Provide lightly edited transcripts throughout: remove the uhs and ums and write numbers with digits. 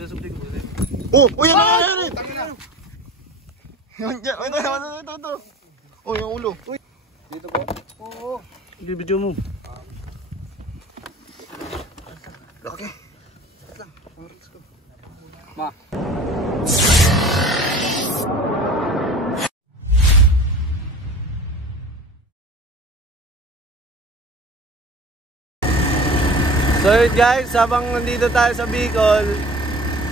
Pinasubli ko. Oh! Uy! Yan na! Ito. Oh, yung ulo. Dito po. Oo. Video mo. Laki. Ma. So yun guys, habang nandito tayo sa Bicol,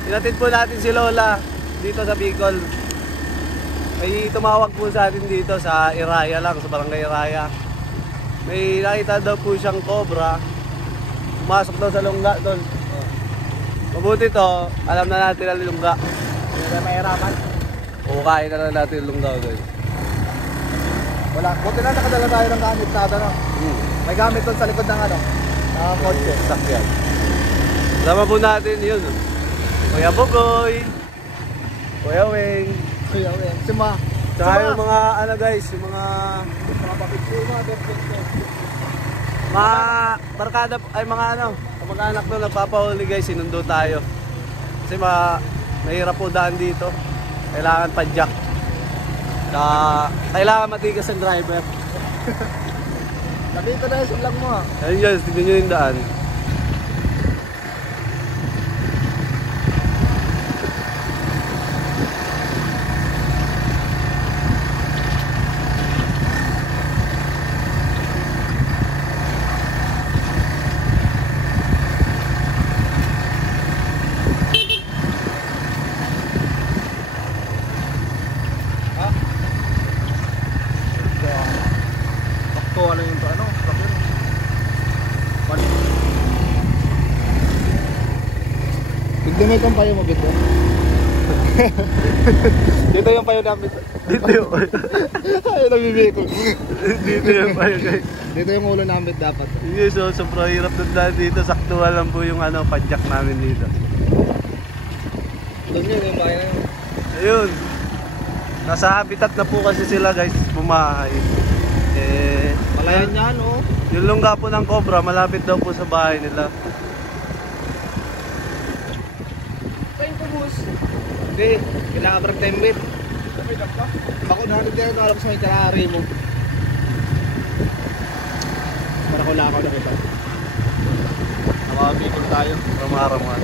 inatid po natin si Lola dito sa Bicol. May tumawag po sa atin dito sa Iraya lang, sa Barangay Iraya. May nakita daw po siyang cobra. Pumasok daw sa lungga doon. Mabuti to, alam na natin ang lungga. Hindi tayo mahirapan. O kain na lang natin yung lungga guys. Wala. Buti na nakadala tayo ng gamit sa ano. May gamit doon sa likod ng ano. Kotse. Sakyan. Sama po natin yun. Kuya Bugoy, Kuya Weng, Kuya Weng, si Ma. tsaka yung mga ano guys, yung mga barkada, ay mga ano, kamag-anak doon nagpapahuli guys, sinundo tayo. Kasi mahirap po daan dito. Kailangan padjak. Kailangan matigas ang driver. Nakita na yung sulang mo. Ayun guys, tignan nyo yung daan. Ano yung ano? Hindi mo itong payo mo, Bito. Dito yung payo namin. Dito yung Ayun ang bibig ko. dito yung payo guys. Dito yung ulo namin dapat. Yes, so sobrang hirap ng daan dito. Saktuhan lang po yung ano, padjak namin dito. Doon yun yung bayan. Ayun. Nasa habitat na po kasi sila guys, bumahay. Palayan yan, oh. Yung lungga po ng cobra, malapit daw po sa bahay nila. Pain ko, boss. Hindi, kailangan parang tembit. Ako natin tayo, alam ko sa may karari mo. Para ko lakaw na kita. Nakabikol tayo. Ramaraman.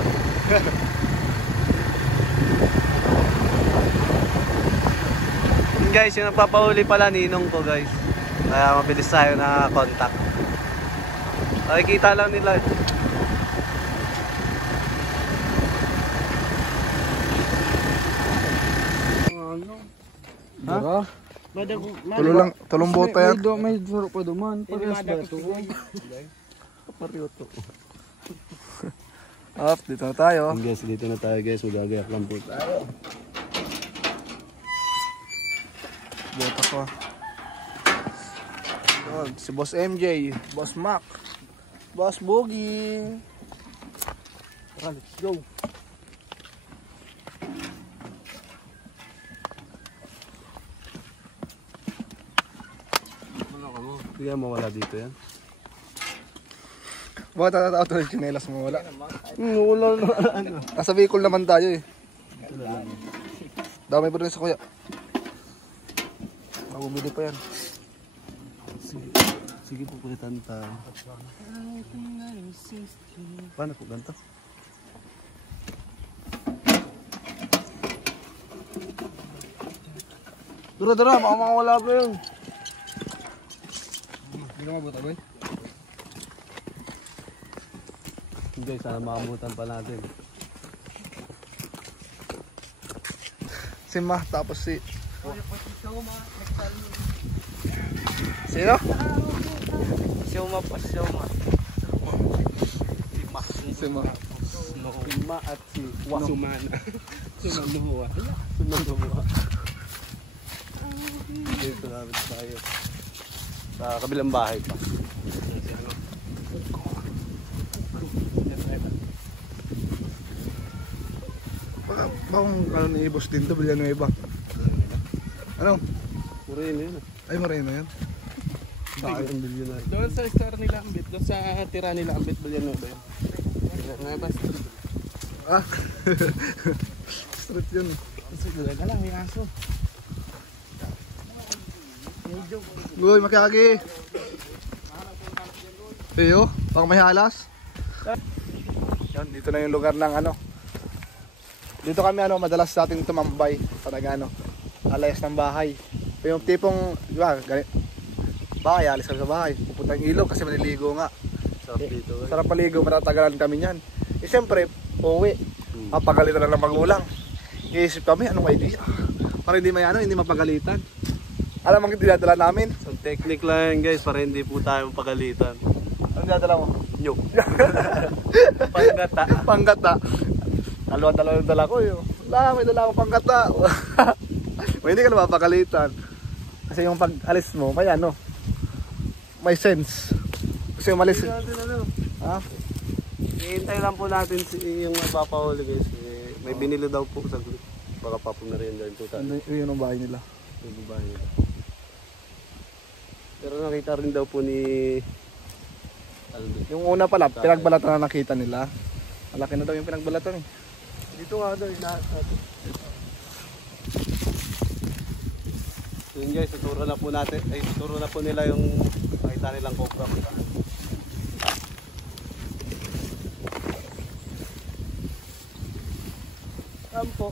Guys, yung nagpapahuli pala ninong ko guys. Kaya mabilis tayo na contact. Nakikita lang nila. Ha? Tulong bota yan. May duro pa duman. Parehas ba ito? Pareho to. Off, dito na tayo. Guys, dito na tayo guys. Magagayak lang po tayo. Bota ko. Si Boss MJ, Boss Mac, Boss Boogie. Tara, let's go. Hindi yan mawala dito yan. Bakit natataot ulit yung chinelas mo? Wala. Wala na ano. Nasa vehicle naman tayo eh. Dami pa rin sa kuya. Bumili pa yan. Sige po kuya Tanta. Paano po ganito? Dura, baka makawala pa yun. Hindi ka mabuta, boy? Hindi, sana makamutan pa natin. Si Ma, tapos si... Sino? Sioma pa, Sioma. Si Ma. Si Ma at si Wasumana. Sumanuwa. Dito namin tayo. Sa kabilang bahay pa. Bakong ano ni Boss din to, bilyan mo iba. Ano? Moreno yun. Ay, Moreno yan. Bakit ang bilyon na? Doon sa star nila ambit, doon sa tira nila ambit, bilyan mo ba yun? Basta. Ah. Street yun. Siguro ka lang, may aso. Uy, makikagi. Iyo, baka may halas. Yan, dito na yung lugar ng ano. Dito kami ano, madalas nating tumambay. Talaga ano, alayas ng bahay. Yung tipong, di ba, bahay, alis kami sa bahay. Pupunta yung ilog kasi maniligo nga. Sarap dito. Sarap paligo, matatagalan kami niyan. Eh siyempre, uwi. Mapagalitan na ng magulang. Iisip kami, anong idea? Para hindi may ano, hindi mapagalitan. Alam mo ang dinadala namin? So technique lang yan guys, para hindi po tayo mapagalitan. Anong dinadala mo? Nyug. Panggata. Panggata. Dalawa yung dala ko yun. Wala, may dala akong panggata. Hindi ka na mapagalitan. Kasi yung pag alis mo, may ano, may sense. Kasi umalis. Ha? Hihintay lang po natin yung magpapahuli guys. May binili daw po sa group. Baka papunarihan po tayo. Yun ang bahay nila. Yung bahay nila. Pero nakita rin daw po ni Aldo. Yung una pala, pinagbalatan na nakita nila. Malaki na daw yung pinagbalatan eh. Dito nga daw, yun guys, tuturo na po natin. Ay, tuturo na po nila yung nakita nilang cobra. Kampo.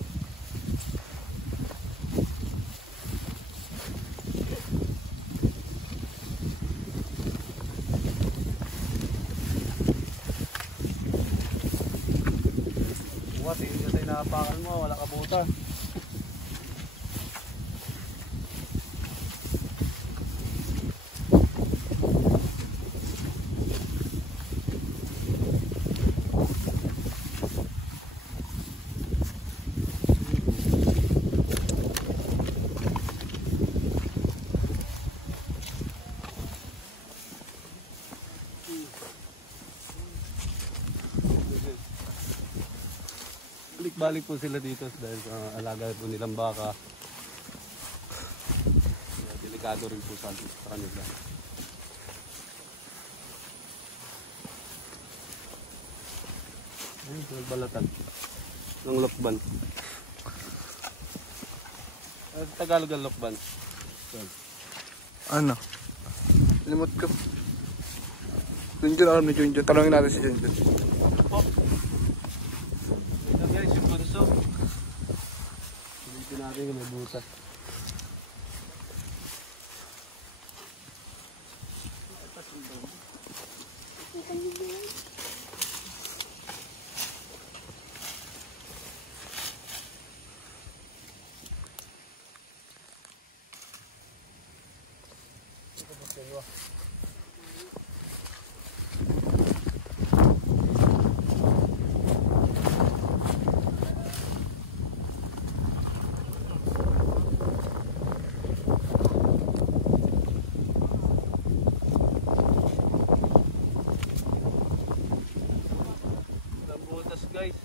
Bukas, hindi tayo nakapakan mo, wala ka buta. Balik po sila dito dahil sa alaga po nilang baka. Delikado rin po sa kanila. Ayun, nagbalatan ng lokban. Tagalog ang lokban. Ano? Limot ko. Junjun, alam ni Junjun. Talongin natin si Junjun. Po. Ito guys, yung bunso. Dito natin yung may butas. Guys,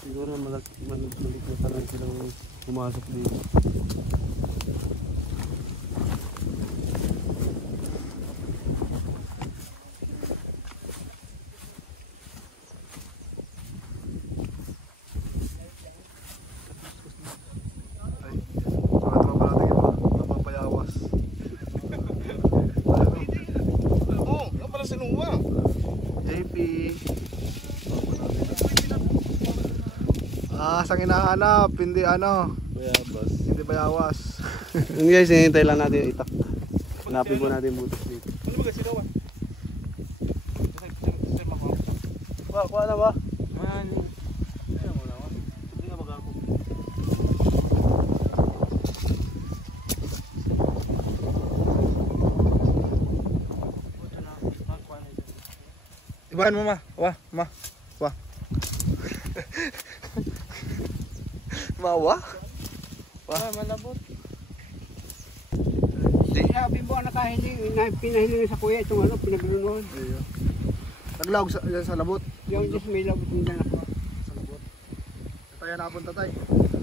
siguro malikutan lang silang pumasok dito. Ay, mga tropa natin yung napapayawas. Oo, yung pala sinuwa. JP. Sang hinahanap, hindi ano, Bayabas. hindi bayawas. Yun guys, hinihintay lang natin yung itak. Hanapin po natin yung butas dito. Ano ba kasi sinuwa? Kuha na ba? Man. Ayaw mo na ba? Hindi nga mag-ako. Ibahan mo ma, wah, ma, wah. Mawa? Ah, malabot. Sabi mo pinahiling sa kuya itong ano, pinaglunuhan. Naglawag sa labot. Yung Diyos may labot yung dala ko. Sa labot. Tayo napunta tayo.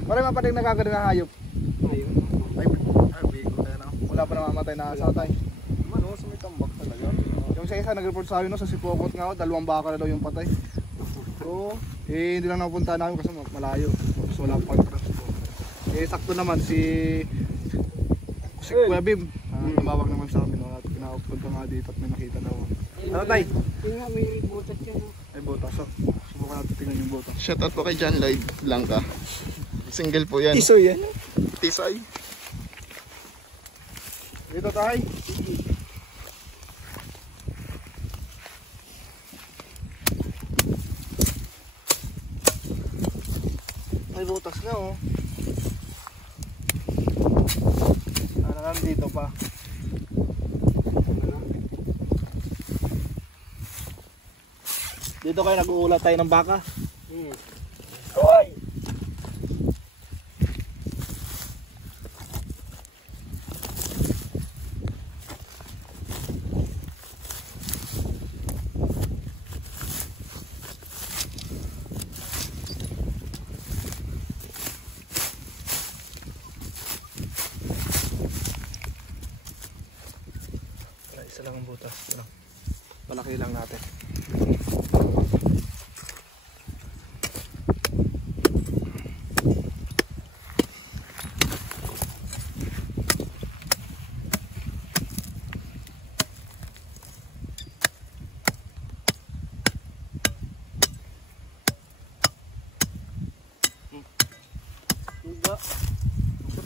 Maray mapating nakaganda na hayop. Ayun. Ay, bigo tayo na. Wala pa namamatay na asa tayo. Ano, sa may tambak talaga. Yung sa isa nag-report sa akin no, sa Sipokot nga, 2 baka na daw yung patay. Oo. Eh, hindi lang napunta namin kasi malayo. Tapos wala pang transport. Eh, sakto naman si Kuya Bim. Tumawag naman sa amin. Pinapunta nga dito at may nakita daw. Ano tay? Yung nga, may butas yan. Ay, butas. So, subukan natin tingnan yung butas. Shoutout po kay John Lloyd Blanca. Single po yan. Tisoy yan. Tisoy. Dito tay. May butas na oh. Ano lang dito pa. Dito kayo nag-uulat tayo ng baka. Isa lang ang butas. Palaki lang natin.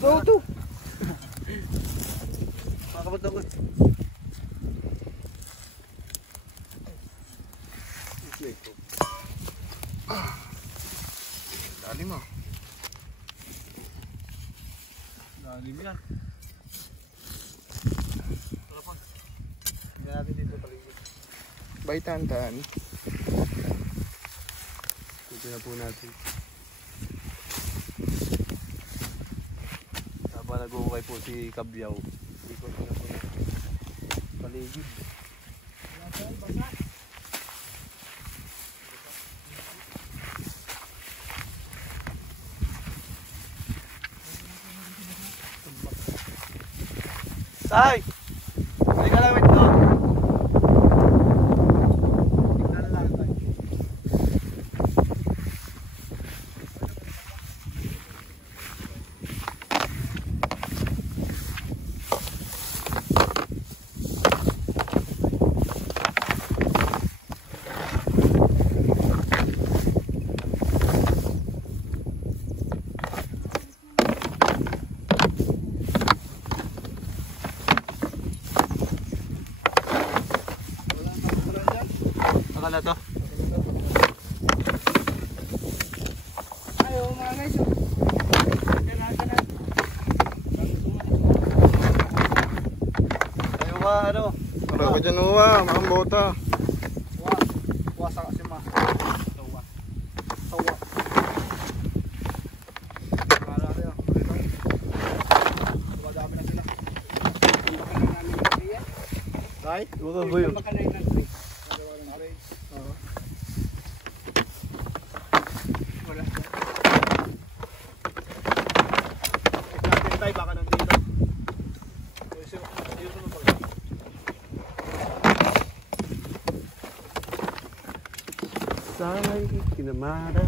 Ito. Makakabot ako. Dali mo. Lalim yan. Tara pa. Tingnan natin dito paligid. Baitantan. Ito na po natin. Habang nag-uukay po si Kabyaw. Ikot na po na paligid. Tay! Hindi ka lang ito. Tingnan lang tayo. Akala to. Ayaw mga guys. Ayaw ka ano. Para ko dyan uwa, makang bota. Wasa kasi ma. Tawa. Kala rin. Dumadami na sila. Right? Huwag ka boyo. Tay baka nandito. Say, kinamada.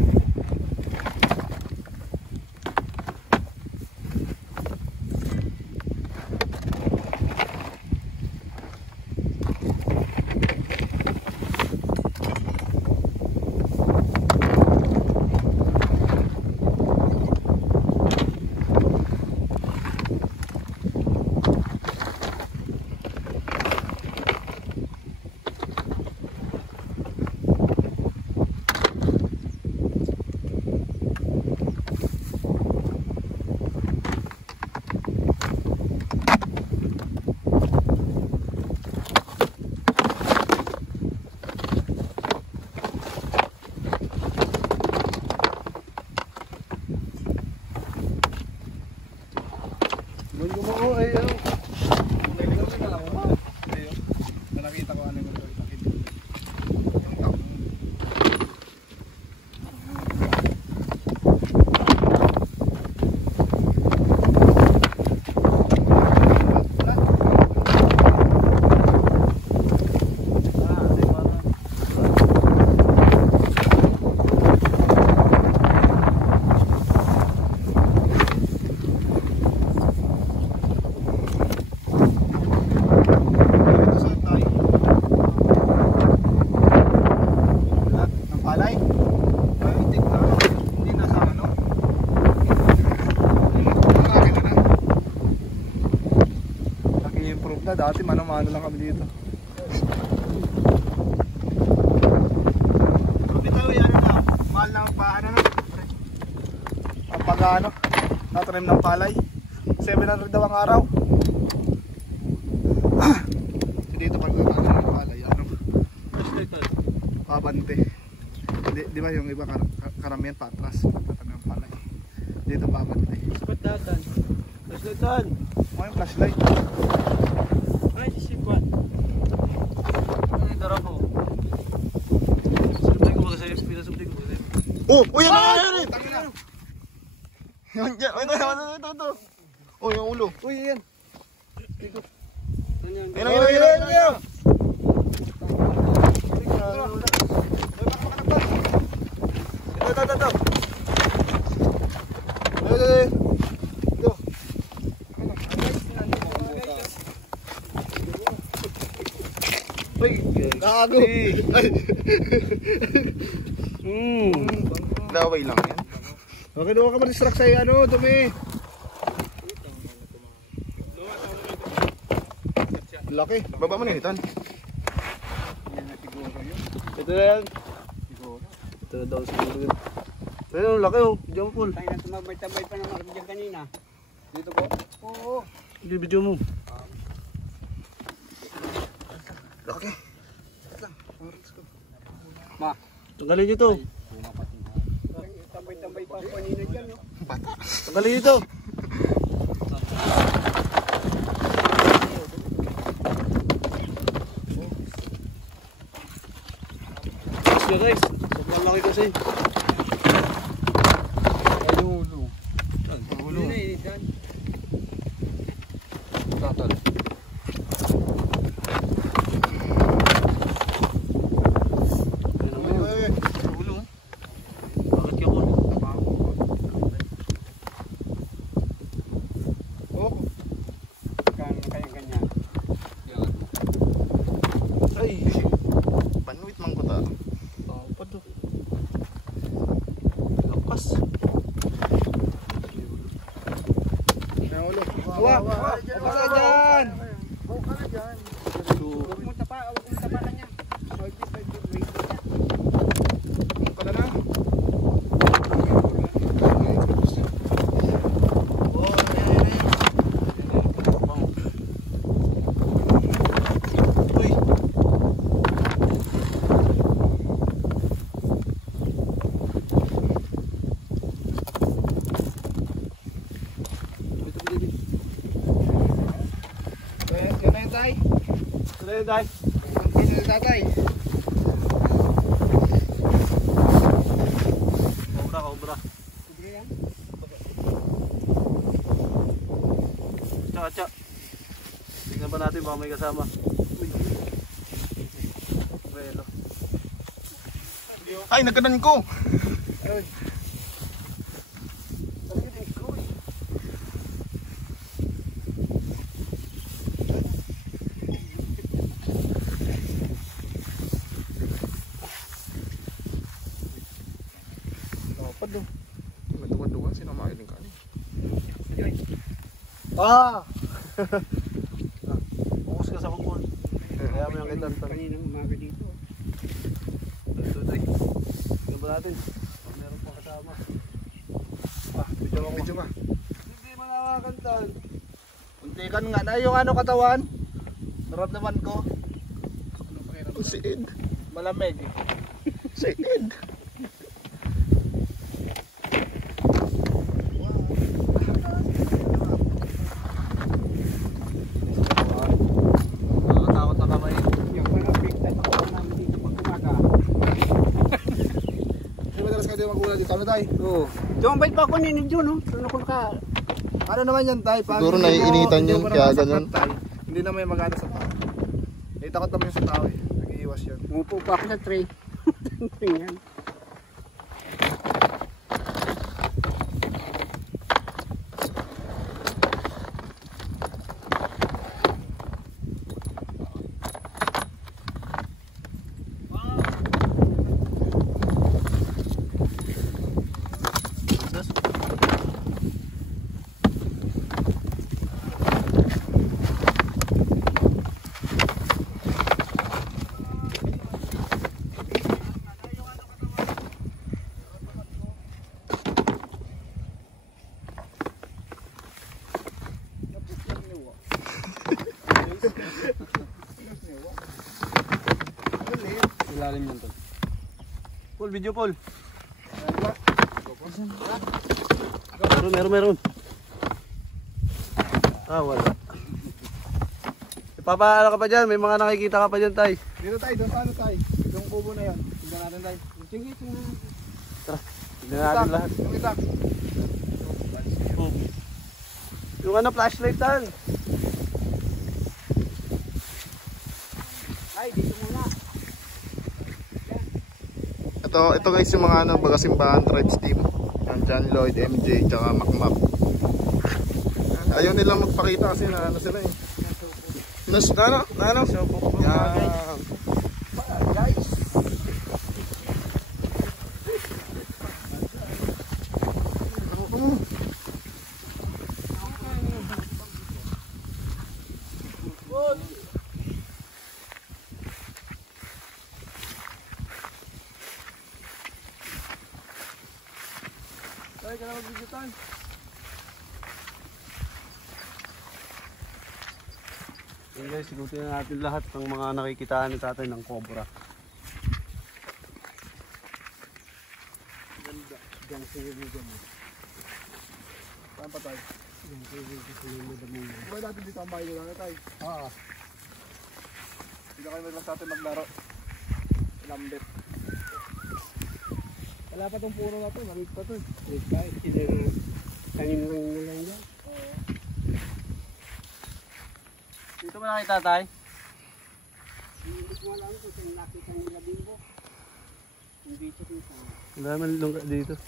pala dati, mano-mano lang kami dito. Bitaw yan na. Mahal na ang paano na. Ang pag-ano, natanim ng palay. 700 daw ang araw. Dito pag natanim ng palay, ano? Pabante. Di ba yung iba karamihan patras, natanim ng palay. Dito pabante. Patatan. Flashlightan. May flashlight. Ay, sisipan. Ano yung dara ko? Sumay ko ba kasi pinasubli ko kasi. Oh! Uy! Ano? Tangina! Ito. Oh, yung ulo. Uy, yan. Ayun. Ito. Gago. Laway lang yan. Okay, doon ka ma-distract sa'yo, ano, dumi. Laki. Baba mo na initan. Ito na yan. Ito na daw siguro yun. Ayun, laki oh. Diyan full. Tayo na tumabay-tabay pa naman dyan kanina. Dito po. Oo. Video mo. Laki. Ma. Tanggalin nyo to. Tambay-tambay pa kanina dyan, no? Tanggalin nyo to. Guys, sobrang laki kasi. Panuit man ko ta. Wala dyan. Huwag mo tapakan niya. Kada na. Day. Tatay. Cobra. Tsa. Tingnan ba natin baka may kasama. Bueno. Ay, nagkanan ko. Matuwa-tuwa, sino makiling ka? Bukas ka sa kumpul. Kaya mo yung kitantan. Kanina umaga dito. Ito, Day. Tingnan ba natin? Meron pa kasama. Medyo ma. Hindi mo nakakantan. Untikan nga na yung ano katawan. Sarap naman ko. Si Ed. Malamig. Si Ed. Nakakatakot na kamay. Yung pala big time ako namin dito pag umaga. Hindi madalas kayo mag-ulan dito. Ano tayo? Oo. Tumabay pa ako nini dyan, no? Ano ko naka... Ano naman yan tayo? Siguro naiinitan yun, kaya ganun. Hindi naman yung magana sa tao. Takot naman yung sa tao eh. Nag-iiwas yun. Umupo pa ako sa tray. Tingnan. ilalim yan tol. Paul, video Paul. Meron. Ah, wala. Ipapaala ka pa dyan, may mga nakikita ka pa dyan tay. Dito tayo, doon paano tayo? Yung kubo na yan. Tignan natin tayo. Sige, tingnan. Tara, tignan natin lahat. Yung itak. Yung ano, flashlight tan. Ay, dito muna. Ito guys yung mga ano, Bagasimbahan Tribes team. Yan, John Lloyd, MJ, tsaka Macmac. Ayaw nilang magpakita kasi na ano sila eh. Ano? Yan. Guys. Ay, ka na mag-video tan. Yun guys, sigutin na natin lahat ng mga nakikitaan ni tatay ng cobra. Ganda. Diyan sa irigan mo. Saan pa tayo? Diyan sa irigan mo. Buhay natin dito ang bahay nila tayo. Oo. Dito kayo lang sa atin maglaro. Lambet. Wala pa tong puro na to, marit pa to. Marit pa, tanim lang nila yan. Dito ba nakita tatay? Hindi ko alam kung saan nakita nila Bimbo. Hindi ito dito. Wala naman lungga dito.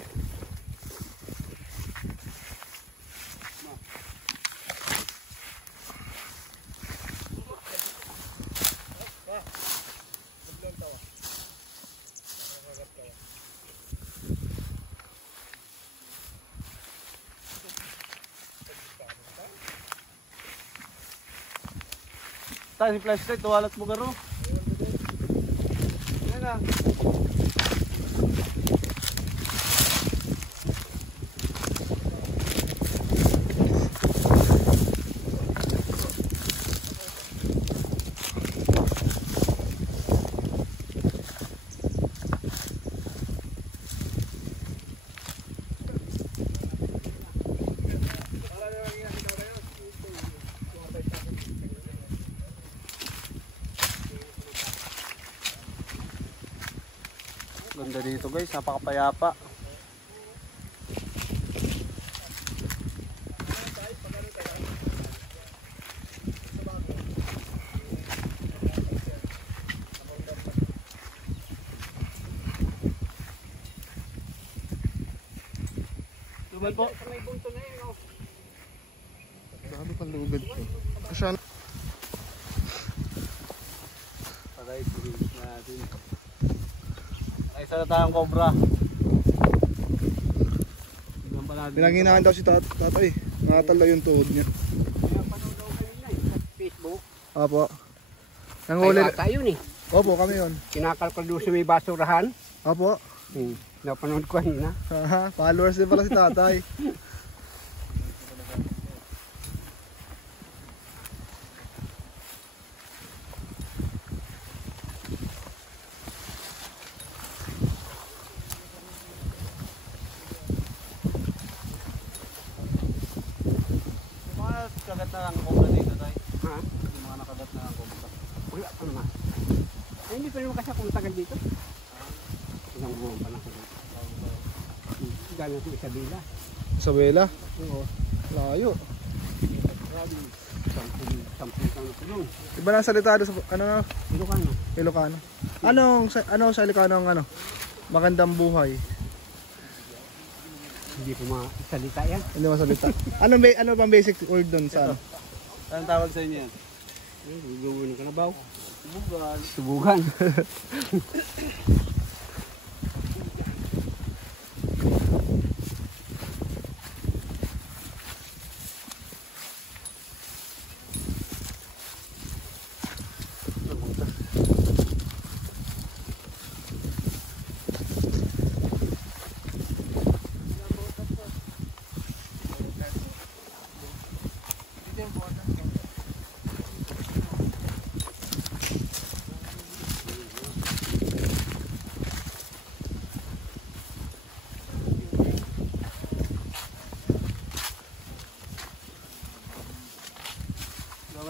Tayo si flashlight, tuwalat mo garo. Yan na. Ganda dito guys, napakapayapa. Tumal po. May bunto na yun, oh. Dami pang lugad ko. Kasya Patay, tuloy natin. Ay, isa na tayong cobra. Tignan pa natin. Pinanghinaan daw si tatay. Nakatala yung tuhod niya. Kaya panood daw kanina eh, sa Facebook. Opo. Ay, Nanguli. ata yun eh. Opo, kami yun. Kinakalkal doon sa may basurahan. Opo. Napanood ko kanina. Haha, followers din pala si tatay. Yung mga kagat na lang cobra dito tayo. Ha? Yung mga nakagat na lang cobra. Wala pa naman. Ay, hindi pa naman kasi akong tagal dito. Ilang buwan pa lang ako dito. Galing sa Isabela. Isabela. Oo. Layo. Grabe. Sampung taon ako noon. Iba na salita doon sa ano na? Ilocano. Ilocano. Ano sa Ilocano ang ano? Magandang buhay. Hindi ko masalita yan. Hindi masalita. Ano bang basic word doon sa ano? Anong tawag sa inyo yan? Gawin ng kanabaw. Subugan. Subugan.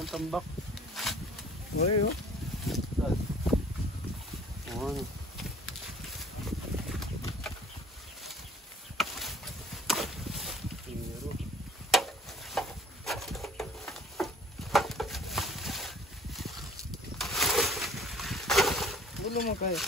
ang tambak. Ay, oh. Oo. Pero. Gulo mo kayo.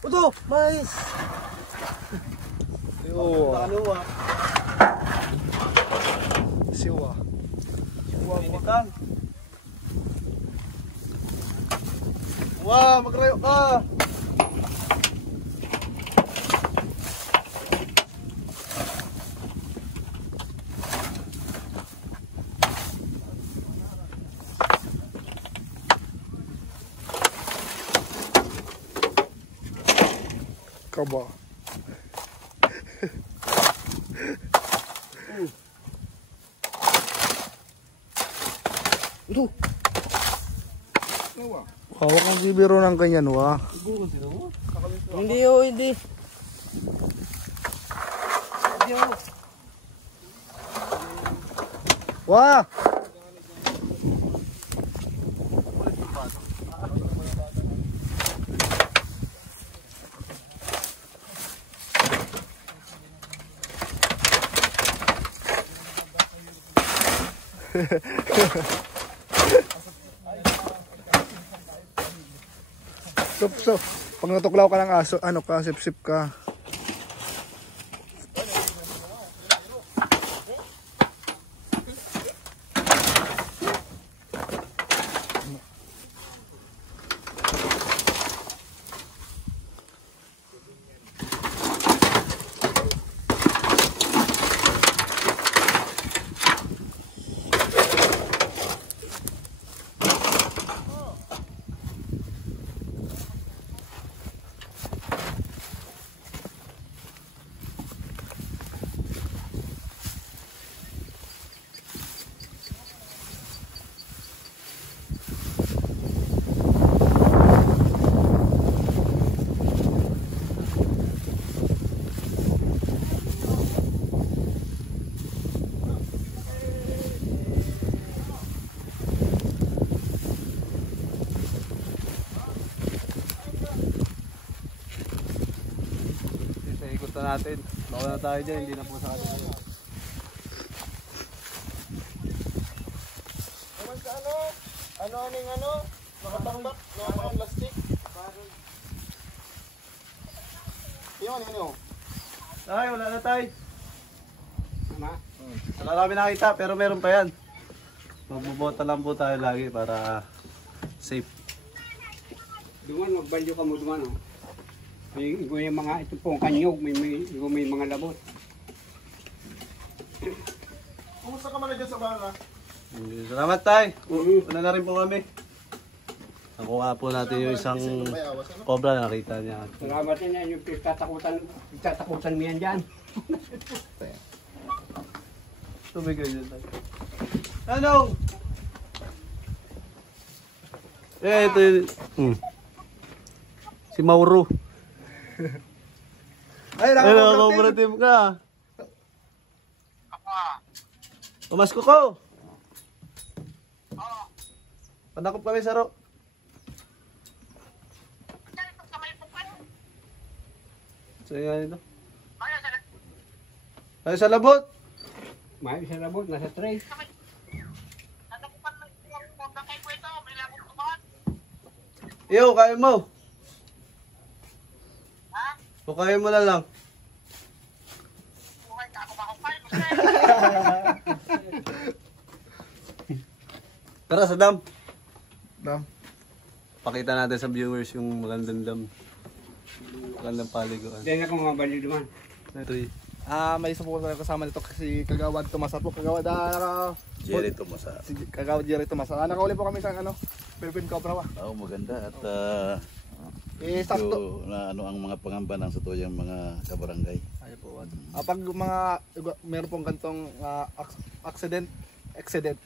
Uto! Mais! Yo. Dalawa. Siwa. Pinitan. Wow, magrayo ka! Kaba. Ito. Hawak ang bibiro ng ganyan, wa. Hindi oh, hindi. Wa! So, pag natuklaw ka ng aso, ano ka, sip-sip ka. Ikot na natin. Baka na tayo dyan, hindi na po sa atin. Naman sa ano, nakatambak, nakapang-plastic. Yan. Ay, wala na tayo. Tama? Wala namin nakita, pero meron pa yan. Magbubota lang po tayo lagi para safe. Duman, magbalyo ka mo duman. Oh. May mga ito pong kanyog, may mga labot. Kumusta ka man na dyan sa banga? Salamat tayo. Una na rin po kami. Nakuha po natin yung isang cobra na nakita niya. Salamat din yan, yung tatakutan mo yan dyan. Tumigay dyan tayo. Ano? Ito yun. Si Mauro. Ay, Hello, cooperative ka. Pamasko ko. Panakop kami sa ro. Sa'yo nga nito. Ay, sa labot. May isa labot, nasa tray. Iyo, kaya mo. O kaya mo na lang. Tara sa dam. Dam. Pakita natin sa viewers yung magandang dam. Magandang paliguan. Diyan ako mga baliw naman. Ito yun. May isa po kasama nito kasi Kagawad Tomasa po. Kagawad Jerry Tomasa. si Kagawad Jerry Tomasa. Nakauli po kami sa Philippine Cobra ba? Oo, maganda at Sakto. na ano ang mga pangamba ng satuyang mga kabarangay. Ay po. Pag meron pong gantong incident.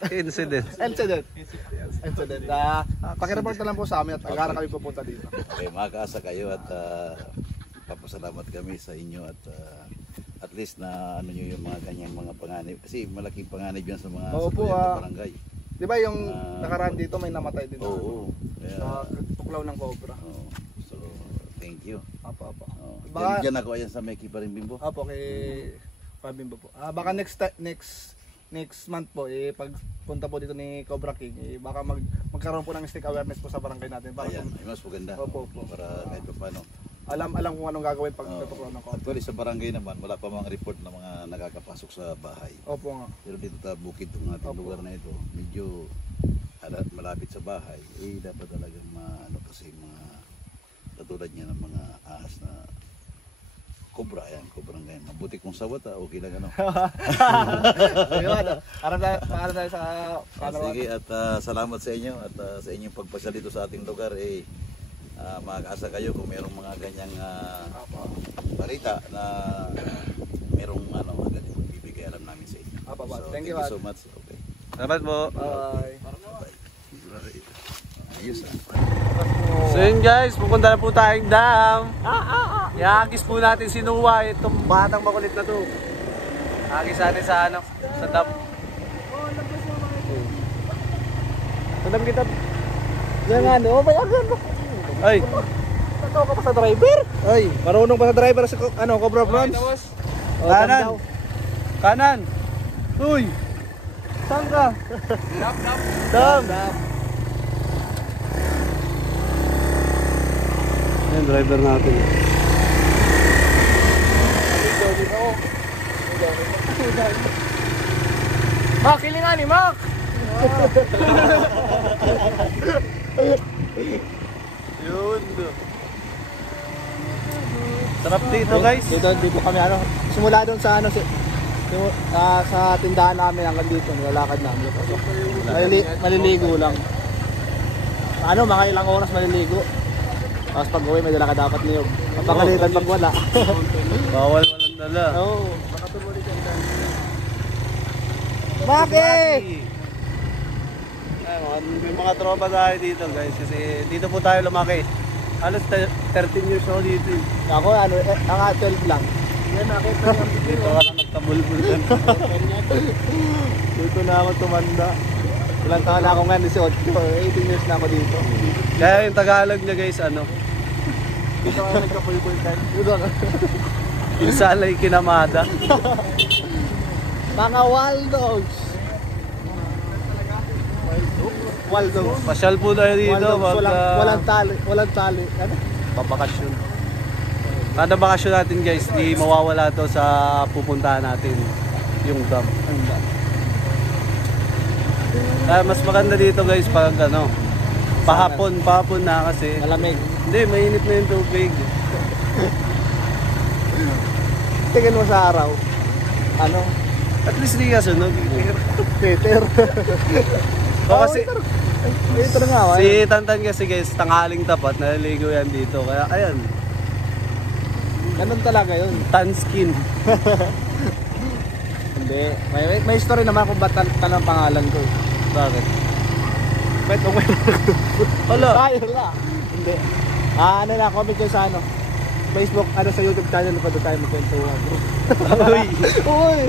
Pakireport na lang po sa amin at agara kami pupunta dito. Okay, makakaasa kayo at papasalamat kami sa inyo at least na ano nyo yung mga ganyang mga panganib kasi malaking panganib yan sa mga barangay. Di ba yung nakaraan dito may namatay din? Oo. Sa tuklaw ng cobra. Oo. So, thank you. Apo. Diyan ako ayan sa Meki pa rin Bimbo. Apo kay Pabimbo po. Baka next month po pagpunta po dito ni Cobra King baka magkaroon po ng stick awareness po sa barangay natin. Ayan, mas maganda. Opo. Para kahit pa paano. Alam kung anong gagawin pag tutuklaw ng cobra. Actually sa barangay naman wala pa mga report na mga nakakapasok sa bahay. Opo nga. Pero dito sa bukid ng ating lugar na ito, medyo malapit sa bahay, dapat talagang kasi mga katulad niya ng mga ahas na cobra yan, cobra ngayon. Mabuti kung sawat okay lang ano. Para tayo sa Sige at salamat sa inyo at sa inyong pagpasya dito sa ating lugar makakaasa kayo kung mayroong mga ganyang balita na mayroong agad bibigay alam namin sa inyo. So, thank you so much. Okay. Salamat po. Bye. Ayos So yun guys, pupunta na po tayong dam. Iagis po natin si Noah, itong batang makulit na to. Agis natin sa sa dam. Sa dam kita. Yan may agad. Ay, Tatawa ka pa sa driver? Ay, marunong pa sa driver sa Cobra Bronze? kanan. Kanan. Uy. Saan ka? Dam. Yan, driver natin. Mak, kilingan ni Mak! Yun. Sarap dito guys. Dito kami simula doon sa sa tindahan namin hanggang dito, nilalakad namin. Maliligo lang. Mga ilang oras maliligo. Tapos pag uwi may dala ka dapat niyog. Papagalitan pag wala. Bawal walang dala. Oo. Nakatumulit yan dyan. Bakit? May mga tropa tayo dito guys kasi dito po tayo lumaki. Halos 13 years old dito. Ako 12 lang. Yan nakita niya. Dito ka na nagtabulbul yan. Dito na ako tumanda. Ilang taon na ako ngayon, 18 years na ako dito. Kaya yung Tagalog niya guys Dito ako nagkapulbulkan. yung salay kinamada. Mga wild dogs. Wild dogs. Pasyal po tayo dito. Walang tali. Ano? Babakasyon. Kada bakasyon natin guys, di mawawala to sa pupuntahan natin. Yung dam. Kaya mas maganda dito guys pag pahapon na kasi. Malamig. Hindi, mainit na yung tubig. Tingin mo sa araw. At least di ka sunog. Peter. Kasi Ito na nga. si Tantan kasi guys, tanghaling tapat, naliligo yan dito. Kaya ayan, Ganun talaga yun. tan skin. Hindi. May story naman kung ba't tanong pangalan ko. Bakit? Ba't okay? Wala. Ay, wala. Hindi. Ano na, comment ko sa ano. Facebook, ano sa YouTube channel ko doon tayo magkwentuhan. Uy. Uy!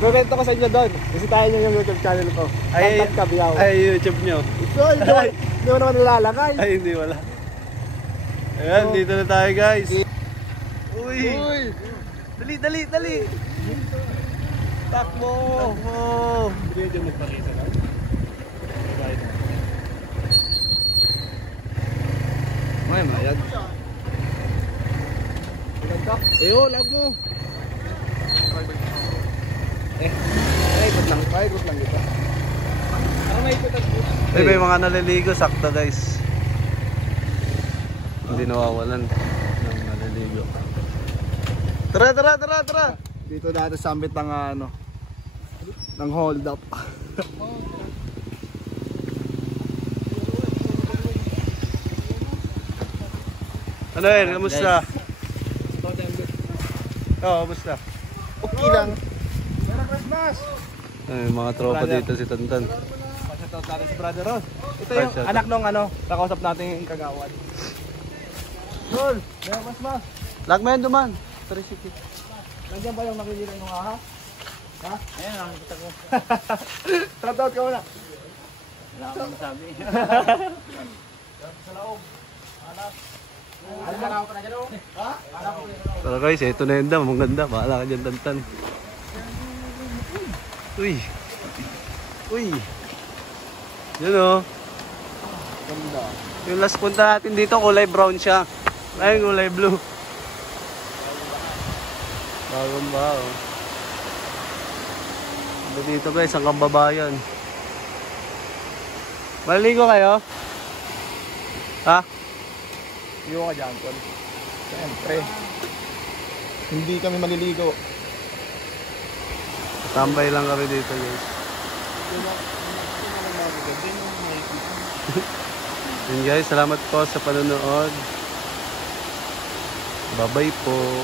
Magkwento ko sa inyo doon. Kasi tayo nyo yung YouTube channel ko. Ay, Contact Kabiyaw. ay, YouTube nyo. So, hindi mo naman nalalagay. Ay, hindi wala. Ayan, dito na tayo guys. Uy. Uy! Dali, dali, dali. Takbo. Oh. Hindi dyan magpakita lang. May mayad. Eyo, lag mo. Ikot lang dito. Ay, may mga naliligo. Sakto guys. Hindi nawawalan ng naliligo. Tara, tara, tara, tara. Dito dati summit ng ano, ng hold up. Ano yun? Kamusta? Oo, kamusta? Okay lang. Merry Christmas! Ay, mga tropa dito si Tantan. Pasyatot natin si Brother Ron. Ito yung Pasyatot. anak nung ano, nakausap natin yung kagawad. Tol, Merry Christmas! Lagman duman. Nandiyan ba yung nakilila yung aha? Ha? Ayan, nakikita ko. Shout out ka muna. Wala akong masabi. Sa laog. Ano na ako na dyan? Ha? Tara guys, ito na yun daw. Maganda. Bahala ka dyan, Tantan. Uy. Uy. Yun o. Ganda. Yung last punta natin dito, kulay brown siya. Ay, kulay blue. Bagong bao. Dito guys, ang kababayan. Maliligo kayo? Ha? Iyo ka dyan, Tol. Siyempre. Hindi kami maliligo. Tambay lang kami dito guys. Yun guys, salamat po sa panonood. Bye-bye po.